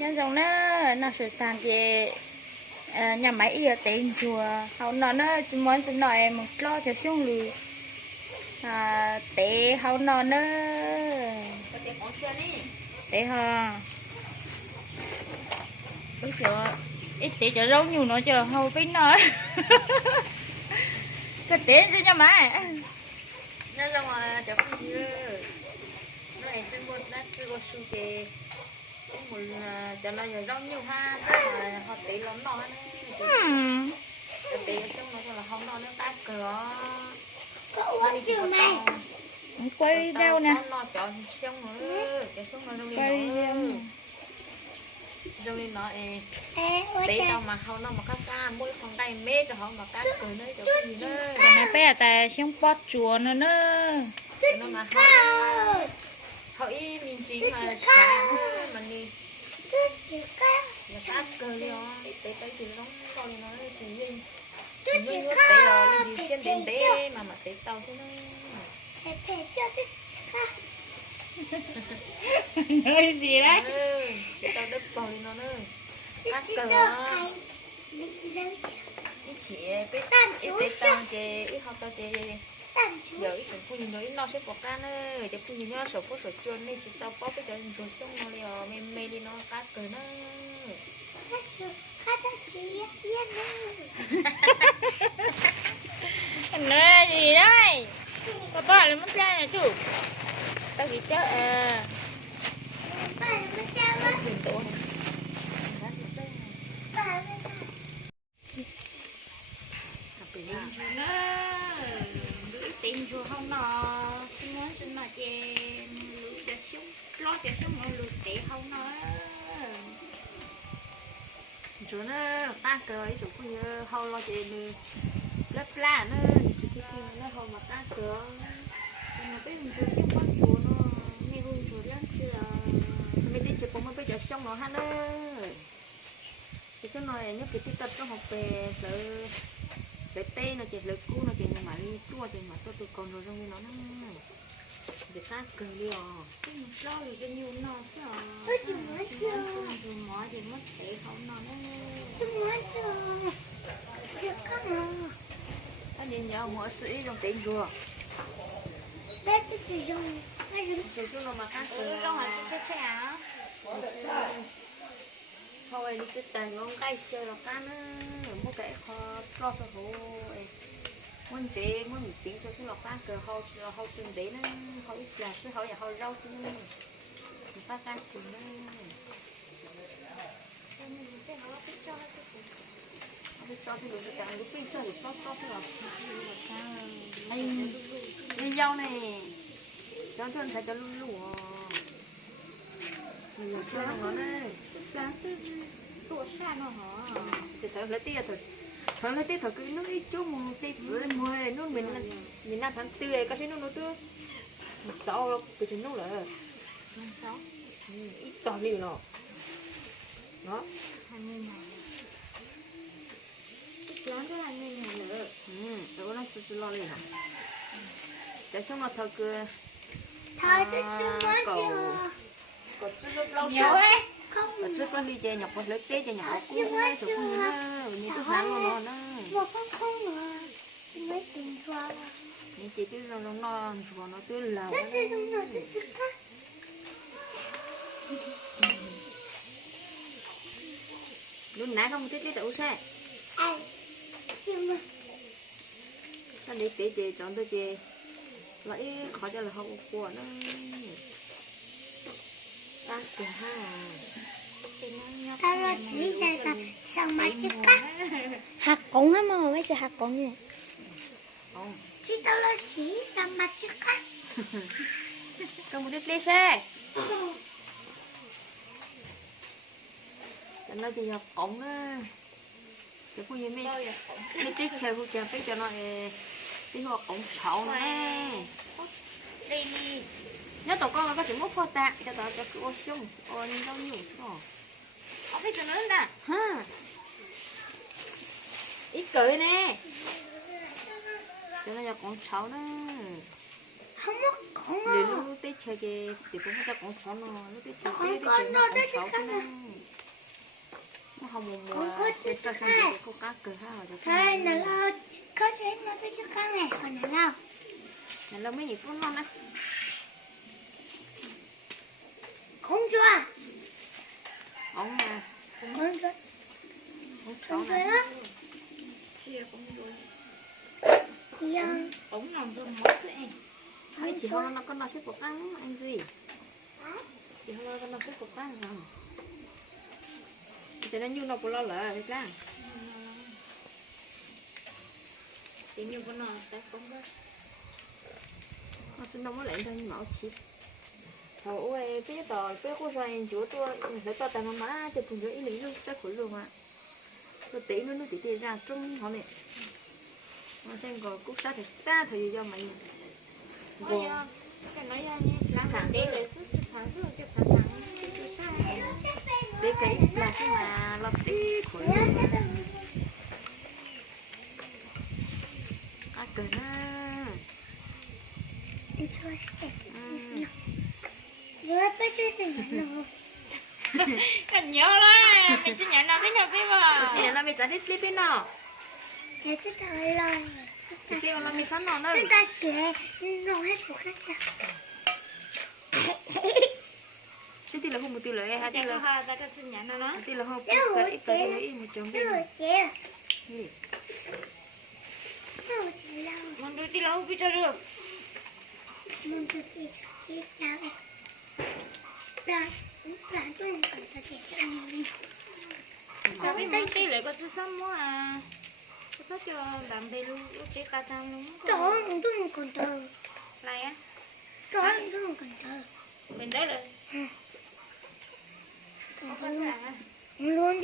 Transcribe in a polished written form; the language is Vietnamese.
nhân giống nó sự tàn về nhà máy ở tên chùa họ nó muốn cho nói một lo cho xuống lì tế họ nó tế họ bây giờ ít tế cho rau nhiều nó chờ hầu với nó cái tế cho nhà máy nó ra ngoài chợ không gì nó lại trên một nát chưa có su kề một cho nó giờ rau nhiều ha mà họ tế lắm nó này tế ở trong nó là không nó cá cửa quay đâu nè nó chọn xong nữa cái xuống nó quay đâu đi nói tế đâu mà không nó mà cá mỗi con tay mê cho họ mà cá cửa nơi chỗ gì nữa này bé tại xong bót chùa nữa nó mà họ mình chỉ mà sáng mà đi là cá cửa đi ó tế tới thì nó còn nói chỉ gì nhưng tế là đi trên đến tế mà tế tàu thế nó nơi gì đấy tao đứt bò đi nó nữa cắt cờ ít chỉ biết ít tế tao chè ít học tao chè giờ ít phụ nhìn nó ít nó sẽ bỏ cá nữa giờ phụ nhìn nó sổ phố sổ chuồn đi chỉ tao bóp cái chỗ chuồn xuống nó liền mê mê đi nó cắt cờ nó nơi gì đấy các bạn là mất ra này chủ tao chỉ cho tiền chùa không nọ muốn xin mà chè lúa chè xuống lo chè xuống mà lúa tệ không nó chỗ nó ta cờ ấy chỗ phụ như hầu lo chè nữa lấp lá nữa chỉ khi nó hầu mà ta cờ mà bây giờ chùa xem con chùa nó nghe vui chùa đi ăn chưa mình đi chụp bóng bây giờ xong nó han ơi thì cho nói nhớ cái tí tật trong học về lấy tê nó chỉ lấy cú nó chỉ mà đi chua thì mà tôi còn rồi trong nó để ta cười đi à lo thì cho nhiều nó chứ tôi chỉ mới chưa rồi mỏi thì mất tệ không nó tôi mới chưa anh nhìn nhau mỗi sự trong tiền rùa đấy cái gì dùng rồi chúng nó mà khác trong là chết thế à thôi đi chết tài ngon cay chơi là cá nữa mua cái kho lo cho hồ muốn chế muốn mình chiến cho chúng lọc cá cờ hậu chừng đấy nó hậu ít là cái hậu nhà hậu rau chứ mình phát cá chừng đó cho thì được cả lúc pin cho được cho thì là đây dâu này cho phải cho luôn lụa mình cho nó đây sáng tuổi xa nó hả thì tao lấy tiền thôi lấy tiền thôi cứ nước ít chút một tí dưới mua này nước mình làm tháng tươi có thấy nó tươi một sáu cái chuyện nó là sáu ít toàn liều nó đó 20 ngày lớn cái 20 ngày nữa rồi nó sẽ lo liền hả để xong là thôi cứ thôi chứ cầu còn chưa lúc lâu nhiều ấy không còn chưa có ly chè nhọc có lấy té chè nhọc cũng hay chỗ cũng như cái hàng nó một không mà mấy tuần qua những chị cứ nó rồi nó cứ là lúc nãy không thích cái tủ xe ta để té chè chọn tới chè lại khó cho là hậu của nó ta kìa ha tao là sĩ sao ta sao mà chứ cắt hạt cũng hết mà mấy giờ hạt cũng vậy chứ tao là sĩ sao mà chứ cắt cầm một đứt xe cho nó thì học cổng á cho cô gì mấy đi tiếp theo cô chàng phải cho nó đi học cổng sậu nè đi nhớ tụi con có thể múc kho tạ cho tao cho cứ ô xung ô nhưng đâu nhiều rồi không biết cho nó nè ha ít cười nè cho nó cho con cháu nó không có con để nó tết chơi thì cũng cho con cháu nó tết chơi con nó tết chơi cho sang cái cô cá cờ ha rồi Thôi nó lo có thể nó cái chiếc cá này còn nó lo. là lâu mấy nhịp con non á. Không chưa? Ông mà Không chưa. ông Không cháu chưa này. đó. Chia cũng rồi. Dân. Ông nằm trong mất đấy. Mấy chị hoa nó con nó xếp cuộc ăn anh gì? Chị hoa con nó xếp cuộc ăn không? Cho nên như nó cũng lo lỡ hết ra. Chị như con nó tay con đó. Nó chúng nó mới lấy ra như máu chip. Thôi ơi, cái tờ cái cô xoay chúa tôi lấy tờ tay má cho cùng với ý lý luôn, chắc khối luôn ạ. Nó tí nó tí ra trung họ này. Nó xem có cúc sát thì ta thời do mày. Ôi à, cái nói ra nhé, lang thang đi lấy sức chụp thằng để cái là cái mà lọt tí khối luôn. À cờ na. Chưa sẽ. Vừa tới cái nó. Anh nhớ đó, mình chỉ nhận nào biết mà. Chỉ nhận là mình trả hết clip bên nào. Để cái tao lo. Cái kia là mình phát nào đó. Chúng ta sẽ nấu hết một cách nào. Chứ thì là không một tiêu lợi hay thì là ha ta cho xin nhận nó thì là không có ít cái lấy một chấm bên. Rồi chị. Gì? Rồi chị lâu. mình đưa đi lâu biết cho được Mình thực hiện chị chào em. Bạn tôi còn thực hiện cho mình. mà biết mấy tí lại có thứ sắm mua à tôi phát cho bạn bè luôn chỉ cả thằng luôn Đó, tôi không còn thơ. lại á Đó, tôi không còn thơ. mình đấy rồi không có sao Luôn